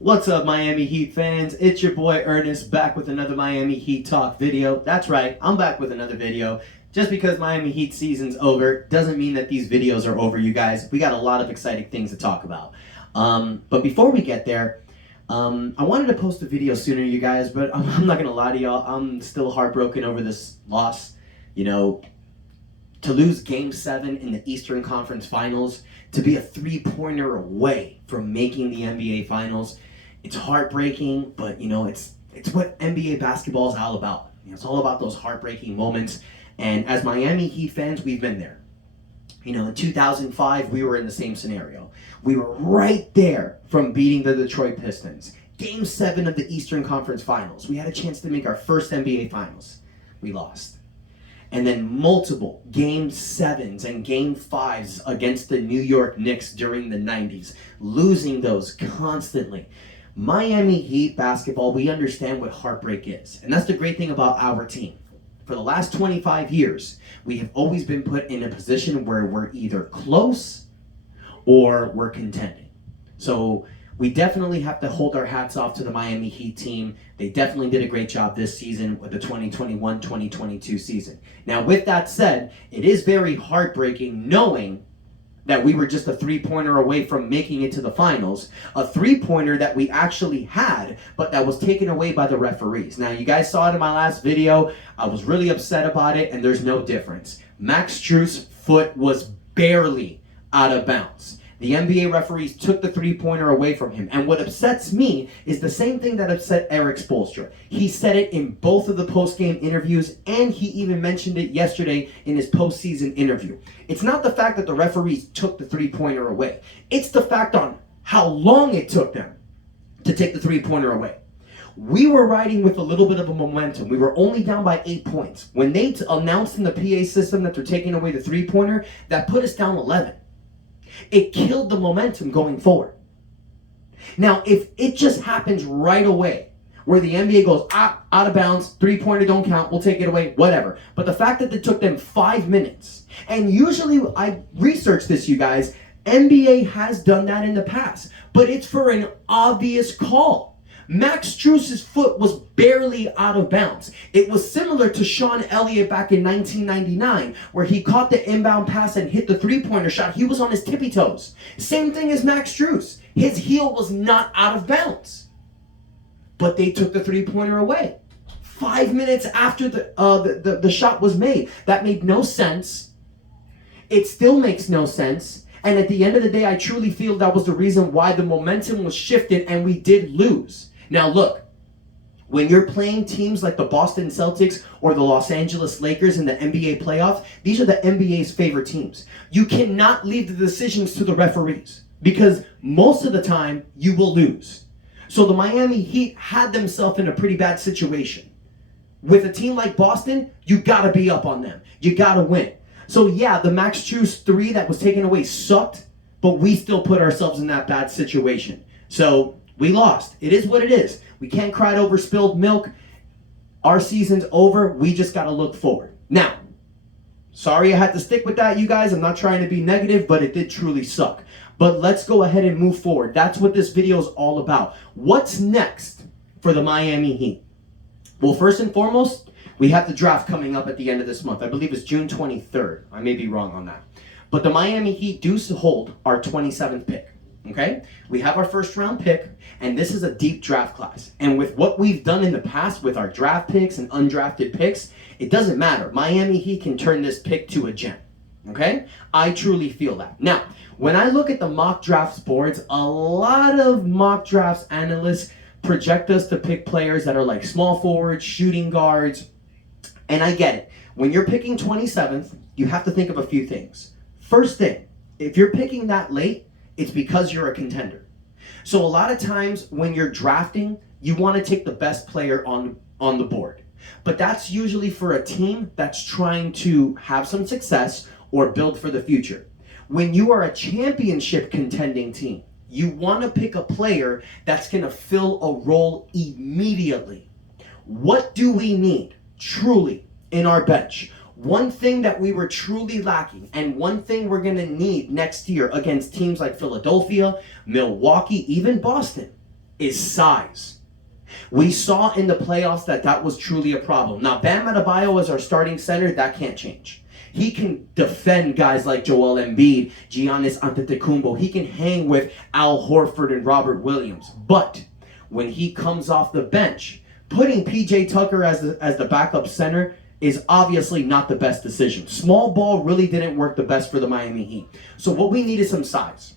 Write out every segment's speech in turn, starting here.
What's up, Miami Heat fans? It's your boy Ernest back with another Miami Heat Talk video. That's right, I'm back with another video. Just because Miami Heat season's over doesn't mean that these videos are over, you guys. We got a lot of exciting things to talk about. But before we get there, I wanted to post a video sooner, you guys, but I'm not going to lie to y'all. I'm still heartbroken over this loss. You know, to lose Game 7 in the Eastern Conference Finals, to be a three-pointer away from making the NBA Finals, it's heartbreaking, but you know, it's what NBA basketball is all about. You know, it's all about those heartbreaking moments. And as Miami Heat fans, we've been there. You know, in 2005, we were in the same scenario. We were right there from beating the Detroit Pistons. Game 7 of the Eastern Conference Finals. We had a chance to make our first NBA Finals. We lost. And then multiple Game 7s and Game 5s against the New York Knicks during the 90s. Losing those constantly. Miami Heat basketball, we understand what heartbreak is. And that's the great thing about our team. For the last 25 years, we have always been put in a position where we're either close or we're contending. So we definitely have to hold our hats off to the Miami Heat team. They definitely did a great job this season with the 2021-2022 season. Now, with that said, it is very heartbreaking knowing that we were just a three-pointer away from making it to the finals, a three-pointer that we actually had, but that was taken away by the referees. Now, you guys saw it in my last video. I was really upset about it, and there's no difference. Max Strus's foot was barely out of bounds. The NBA referees took the three-pointer away from him. And what upsets me is the same thing that upset Erik Spoelstra. He said it in both of the post-game interviews, and he even mentioned it yesterday in his postseason interview. It's not the fact that the referees took the three-pointer away. It's the fact on how long it took them to take the three-pointer away. We were riding with a little bit of a momentum. We were only down by 8 points. When they announced in the PA system that they're taking away the three-pointer, that put us down 11. It killed the momentum going forward. Now, if it just happens right away, where the NBA goes, out of bounds, three-pointer don't count, we'll take it away, whatever. But the fact that it took them 5 minutes, and usually, I researched this, you guys, NBA has done that in the past, but it's for an obvious call. Max Strus's foot was barely out of bounds. It was similar to Sean Elliott back in 1999, where he caught the inbound pass and hit the three-pointer shot. He was on his tippy toes. Same thing as Max Strus. His heel was not out of bounds. But they took the three-pointer away 5 minutes after the shot was made. That made no sense. It still makes no sense. And at the end of the day, I truly feel that was the reason why the momentum was shifted and we did lose. Now look, when you're playing teams like the Boston Celtics or the Los Angeles Lakers in the NBA playoffs, these are the NBA's favorite teams. You cannot leave the decisions to the referees because most of the time you will lose. So the Miami Heat had themselves in a pretty bad situation. With a team like Boston, you gotta be up on them. You gotta win. So yeah, the Max Strus three that was taken away sucked, but we still put ourselves in that bad situation. So we lost. It is what it is. We can't cry over spilled milk. Our season's over. We just got to look forward. Now, sorry I had to stick with that, you guys. I'm not trying to be negative, but it did truly suck. But let's go ahead and move forward. That's what this video is all about. What's next for the Miami Heat? Well, first and foremost, we have the draft coming up at the end of this month. I believe it's June 23rd. I may be wrong on that. But the Miami Heat do hold our 27th pick. Okay? We have our first round pick, and this is a deep draft class. And with what we've done in the past with our draft picks and undrafted picks, it doesn't matter. Miami Heat can turn this pick to a gem. Okay? I truly feel that. Now, when I look at the mock drafts boards, a lot of mock drafts analysts project us to pick players that are like small forwards, shooting guards, and I get it. When you're picking 27th, you have to think of a few things. First thing, if you're picking that late, it's because you're a contender. So a lot of times when you're drafting, you want to take the best player on the board. But that's usually for a team that's trying to have some success or build for the future. When you are a championship contending team, you want to pick a player that's going to fill a role immediately. What do we need truly in our bench? One thing that we were truly lacking, and one thing we're going to need next year against teams like Philadelphia, Milwaukee, even Boston, is size. We saw in the playoffs that was truly a problem. Now, Bam Adebayo as our starting center, that can't change. He can defend guys like Joel Embiid, Giannis Antetokounmpo. He can hang with Al Horford and Robert Williams. But when he comes off the bench, putting PJ Tucker as the backup center is obviously not the best decision. Small ball really didn't work the best for the Miami Heat. So what we need is some size.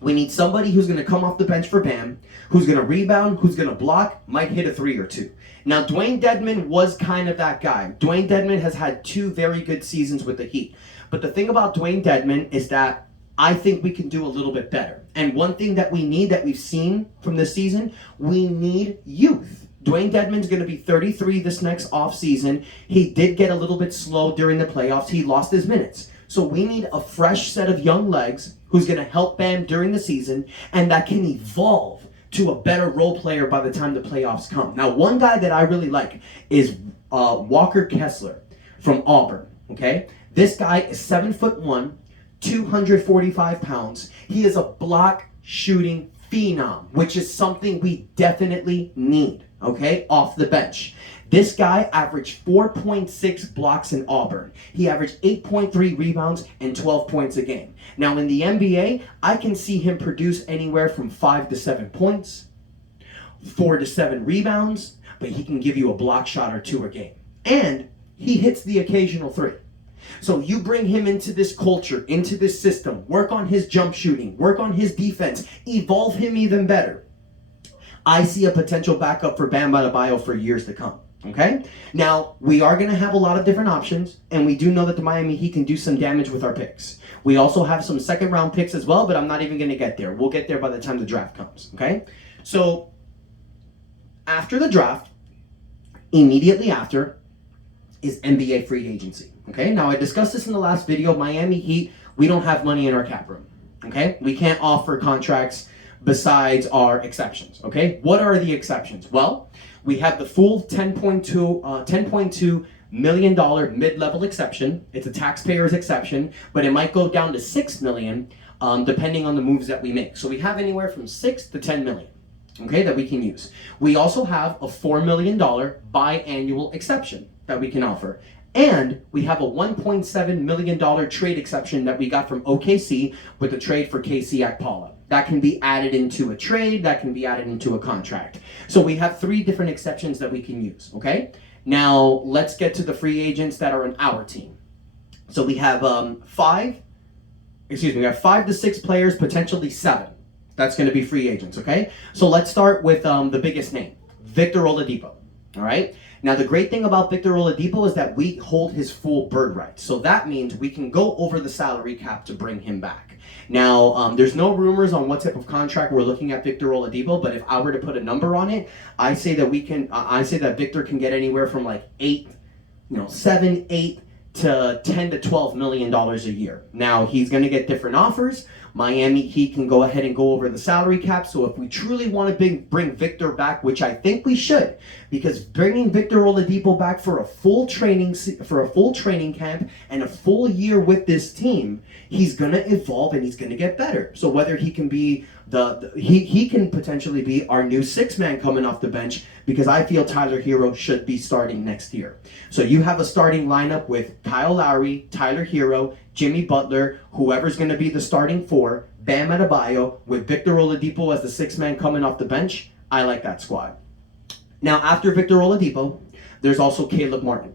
We need somebody who's going to come off the bench for Bam, who's going to rebound, who's going to block, might hit a 3 or 2. Now, Dwayne Deadman was kind of that guy. Dwayne Deadman has had 2 very good seasons with the Heat. But the thing about Dwayne Deadman is that I think we can do a little bit better. And one thing that we need, that we've seen from this season, we need youth. Dwayne Deadman's going to be 33 this next offseason. He did get a little bit slow during the playoffs. He lost his minutes. So we need a fresh set of young legs who's going to help Bam during the season and that can evolve to a better role player by the time the playoffs come. Now, one guy that I really like is Walker Kessler from Auburn, okay? This guy is 7'1", 245 pounds. He is a block shooting phenom, which is something we definitely need, okay, off the bench. This guy averaged 4.6 blocks in Auburn. He averaged 8.3 rebounds and 12 points a game. Now in the NBA, I can see him produce anywhere from 5 to 7 points, 4 to 7 rebounds, but he can give you a block shot or 2 a game. And he hits the occasional 3. So you bring him into this culture, into this system, work on his jump shooting, work on his defense, evolve him even better. I see a potential backup for Bam Adebayo for years to come. Okay? Now, we are going to have a lot of different options, and we do know that the Miami Heat can do some damage with our picks. We also have some second-round picks as well, but I'm not even going to get there. We'll get there by the time the draft comes. Okay? So, after the draft, immediately after, is NBA free agency. Okay? Now, I discussed this in the last video. Miami Heat, we don't have money in our cap room. Okay? We can't offer contracts besides our exceptions. Okay? What are the exceptions? Well, we have the full $10.2 million mid-level exception. It's a taxpayer's exception, but it might go down to $6 million depending on the moves that we make. So we have anywhere from $6 to $10 million, okay, that we can use. We also have a $4 million biannual exception that we can offer. And we have a $1.7 million trade exception that we got from OKC with the trade for KC Akpala. That can be added into a trade, that can be added into a contract. So we have 3 different exceptions that we can use, okay? Now, let's get to the free agents that are on our team. So we have 5 to 6 players, potentially 7. That's going to be free agents, okay? So let's start with the biggest name, Victor Oladipo, all right? Now, the great thing about Victor Oladipo is that we hold his full bird rights. So that means we can go over the salary cap to bring him back. Now, there's no rumors on what type of contract we're looking at Victor Oladipo, but if I were to put a number on it, I say that Victor can get anywhere from like 7, 8 to 10 to 12 million dollars a year. Now, he's going to get different offers. Miami Heat can go ahead and go over the salary cap. So if we truly want to bring Victor back, which I think we should, because bringing Victor Oladipo back for a full training camp and a full year with this team, he's going to evolve and he's going to get better. So whether he can be he can potentially be our new 6-man coming off the bench, because I feel Tyler Hero should be starting next year. So you have a starting lineup with Kyle Lowry, Tyler Hero, Jimmy Butler, whoever's going to be the starting 4, Bam Adebayo, with Victor Oladipo as the 6-man coming off the bench. I like that squad. Now, after Victor Oladipo, there's also Caleb Martin.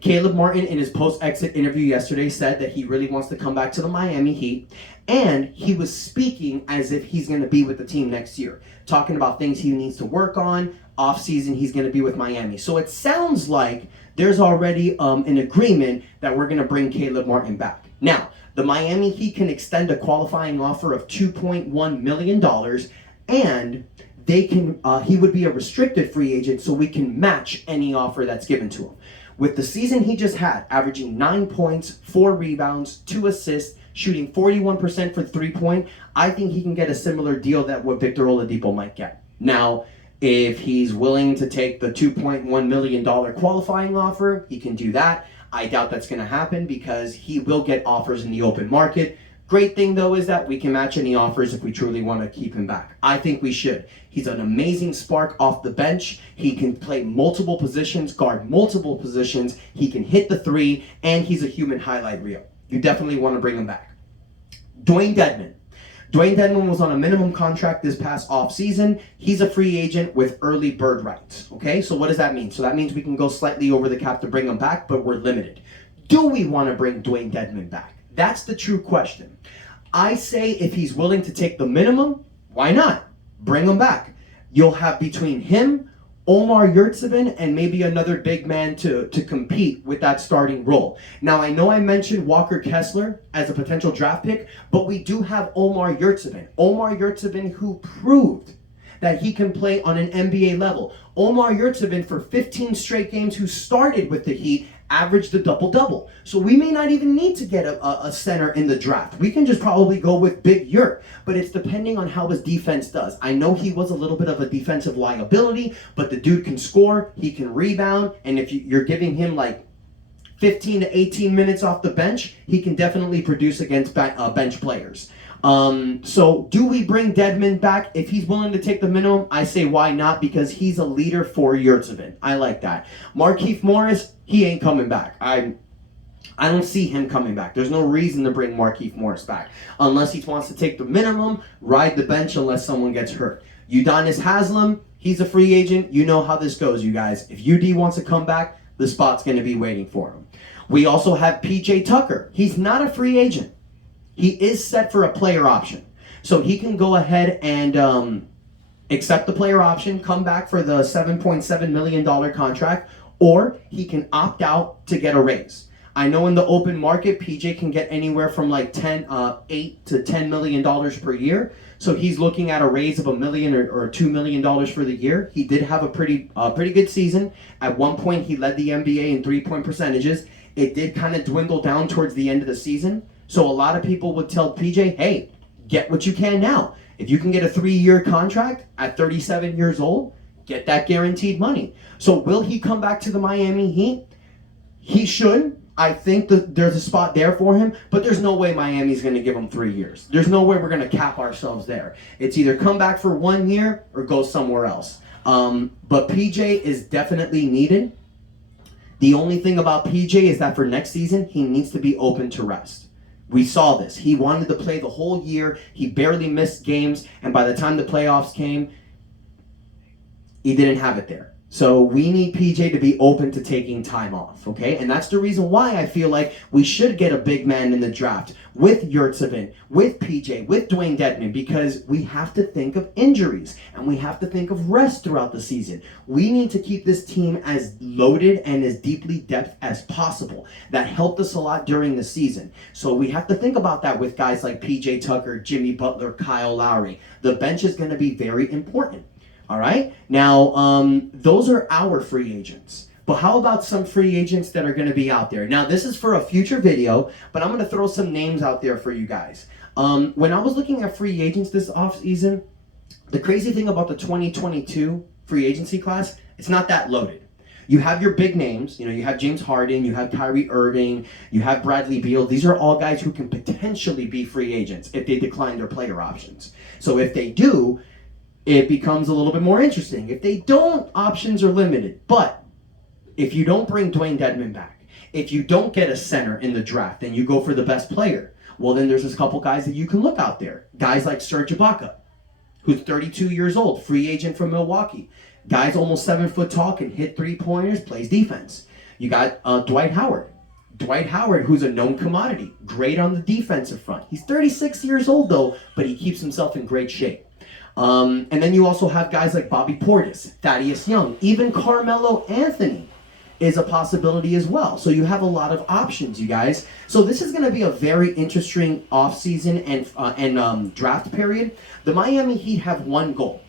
Caleb Martin, in his post-exit interview yesterday, said that he really wants to come back to the Miami Heat, and he was speaking as if he's going to be with the team next year, talking about things he needs to work on. Off-season, he's going to be with Miami. So it sounds like there's already an agreement that we're going to bring Caleb Martin back. Now, the Miami Heat can extend a qualifying offer of $2.1 million, and they can. He would be a restricted free agent, so we can match any offer that's given to him. With the season he just had, averaging 9 points, 4 rebounds, 2 assists, shooting 41% for 3-point, I think he can get a similar deal that what Victor Oladipo might get. Now, if he's willing to take the $2.1 million qualifying offer, he can do that. I doubt that's going to happen because he will get offers in the open market. Great thing, though, is that we can match any offers if we truly want to keep him back. I think we should. He's an amazing spark off the bench. He can play multiple positions, guard multiple positions. He can hit the three, and he's a human highlight reel. You definitely want to bring him back. Dwayne Deadman. Dwayne Deadman was on a minimum contract this past offseason. He's a free agent with early bird rights. Okay, so what does that mean? So that means we can go slightly over the cap to bring him back, but we're limited. Do we want to bring Dwayne Deadman back? That's the true question. I say if he's willing to take the minimum, why not? Bring him back. You'll have between him, Omar Yurtseven, and maybe another big man to compete with that starting role. Now, I know I mentioned Walker Kessler as a potential draft pick, but we do have Omar Yurtseven. Omar Yurtseven, who proved that he can play on an NBA level. Omar Yurtseven, for 15 straight games, who started with the Heat, averaged a double-double. So we may not even need to get a center in the draft. We can just probably go with Big Yurt, but it's depending on how his defense does. I know he was a little bit of a defensive liability, but the dude can score, he can rebound, and if you're giving him like 15 to 18 minutes off the bench, he can definitely produce against bench players. So do we bring Deadman back? If he's willing to take the minimum, I say why not, because he's a leader for Yurtseven. I like that. Markieff Morris, he ain't coming back. I don't see him coming back. There's no reason to bring Markieff Morris back unless he wants to take the minimum, ride the bench unless someone gets hurt. Udonis Haslem, he's a free agent. You know how this goes, you guys. If UD wants to come back, the spot's going to be waiting for him. We also have PJ Tucker. He's not a free agent. He is set for a player option. So he can go ahead and accept the player option, come back for the $7.7 million contract, or he can opt out to get a raise. I know in the open market, PJ can get anywhere from like $8 to $10 million per year. So he's looking at a raise of $1 million or $2 million for the year. He did have a pretty good season. At one point, he led the NBA in three-point percentages. It did kind of dwindle down towards the end of the season. So a lot of people would tell PJ, hey, get what you can now. If you can get a 3-year contract at 37 years old, get that guaranteed money. So will he come back to the Miami Heat? He should. I think that there's a spot there for him, but there's no way Miami's going to give him 3 years. There's no way we're going to cap ourselves there. It's either come back for 1 year or go somewhere else. But PJ is definitely needed. The only thing about PJ is that for next season, he needs to be open to rest. We saw this. He wanted to play the whole year. He barely missed games. And by the time the playoffs came, he didn't have it there. So we need PJ to be open to taking time off, okay? And that's the reason why I feel like we should get a big man in the draft with Yurtseven, with PJ, with Dwayne Deadman, because we have to think of injuries and we have to think of rest throughout the season. We need to keep this team as loaded and as deeply depth as possible. That helped us a lot during the season. So we have to think about that with guys like PJ Tucker, Jimmy Butler, Kyle Lowry. The bench is going to be very important. All right. Now, those are our free agents. But how about some free agents that are going to be out there? Now, this is for a future video, but I'm going to throw some names out there for you guys. When I was looking at free agents this offseason, the crazy thing about the 2022 free agency class, it's not that loaded. You have your big names. You know, you have James Harden, you have Kyrie Irving, you have Bradley Beal. These are all guys who can potentially be free agents if they decline their player options. So if they do, it becomes a little bit more interesting. If they don't, options are limited. But if you don't bring Dwayne Deadman back, if you don't get a center in the draft and you go for the best player, well, then there's a couple guys that you can look out there. Guys like Serge Ibaka, who's 32 years old, free agent from Milwaukee. Guy's almost 7 foot tall, can hit three-pointers, plays defense. You got Dwight Howard. Dwight Howard, who's a known commodity, great on the defensive front. He's 36 years old, though, but he keeps himself in great shape. And then you also have guys like Bobby Portis, Thaddeus Young, even Carmelo Anthony is a possibility as well. So you have a lot of options, you guys. So this is going to be a very interesting offseason and draft period. The Miami Heat have one goal.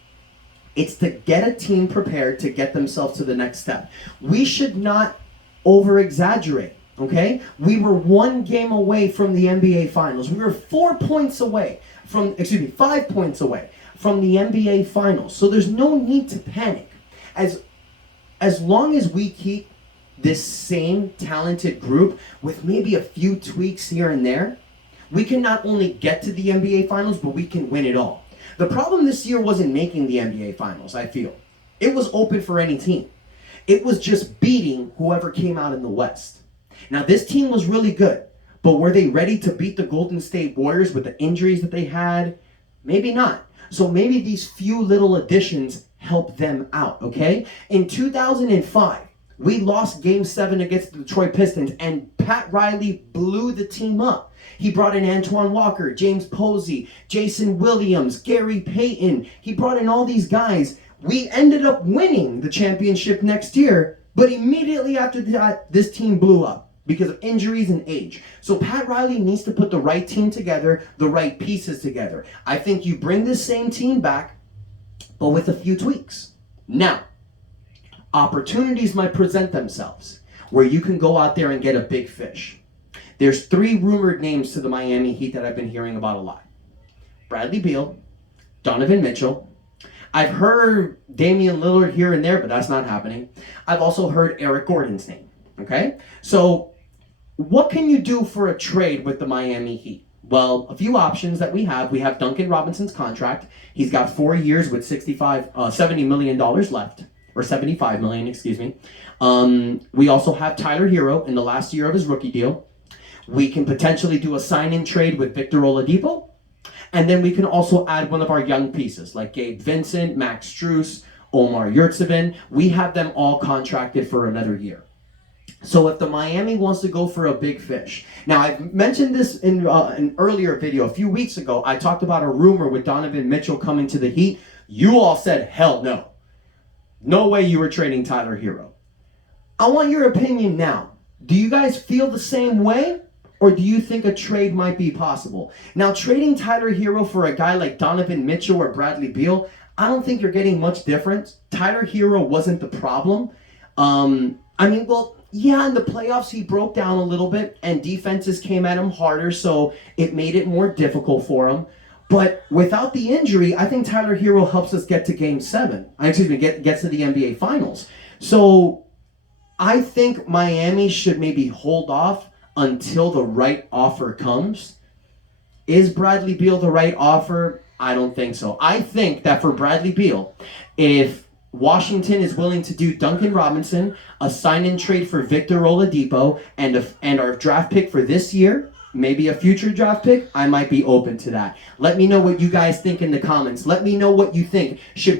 It's to get a team prepared to get themselves to the next step. We should not over-exaggerate, okay? We were 1 game away from the NBA Finals. We were 5 points away from the NBA Finals. So there's no need to panic. As long as we keep this same talented group with maybe a few tweaks here and there, we can not only get to the NBA Finals, but we can win it all. The problem this year wasn't making the NBA Finals, I feel. It was open for any team. It was just beating whoever came out in the West. Now, this team was really good, but were they ready to beat the Golden State Warriors with the injuries that they had? Maybe not. So maybe these few little additions help them out, okay? In 2005, we lost Game 7 against the Detroit Pistons, and Pat Riley blew the team up. He brought in Antoine Walker, James Posey, Jason Williams, Gary Payton. He brought in all these guys. We ended up winning the championship next year, but immediately after that, this team blew up because of injuries and age. So Pat Riley needs to put the right team together, the right pieces together. I think you bring this same team back, but with a few tweaks. Now, opportunities might present themselves where you can go out there and get a big fish. There's 3 rumored names to the Miami Heat that I've been hearing about a lot. Bradley Beal, Donovan Mitchell. I've heard Damian Lillard here and there, but that's not happening. I've also heard Eric Gordon's name, okay? So what can you do for a trade with the Miami Heat? Well, a few options that we have. We have Duncan Robinson's contract. He's got 4 years with $70 million left, or $75 million, excuse me. We also have Tyler Hero in the last year of his rookie deal. We can potentially do a sign-in trade with Victor Oladipo. And then we can also add one of our young pieces, like Gabe Vincent, Max Strus, Omar Yurtseven. We have them all contracted for another year. So if the Miami wants to go for a big fish. Now, I've mentioned this in an earlier video. A few weeks ago, I talked about a rumor with Donovan Mitchell coming to the Heat. You all said, hell no. No way you were trading Tyler Hero. I want your opinion now. Do you guys feel the same way? Or do you think a trade might be possible? Now, trading Tyler Hero for a guy like Donovan Mitchell or Bradley Beal, I don't think you're getting much difference. Tyler Hero wasn't the problem. Yeah, in the playoffs, he broke down a little bit, and defenses came at him harder, so it made it more difficult for him. But without the injury, I think Tyler Hero helps us get to Game 7. Gets to the NBA Finals. So I think Miami should maybe hold off until the right offer comes. Is Bradley Beal the right offer? I don't think so. I think that for Bradley Beal, if Washington is willing to do Duncan Robinson, a sign-in trade for Victor Oladipo, and our draft pick for this year, maybe a future draft pick, I might be open to that. Let me know what you guys think in the comments. Let me know what you think. Should we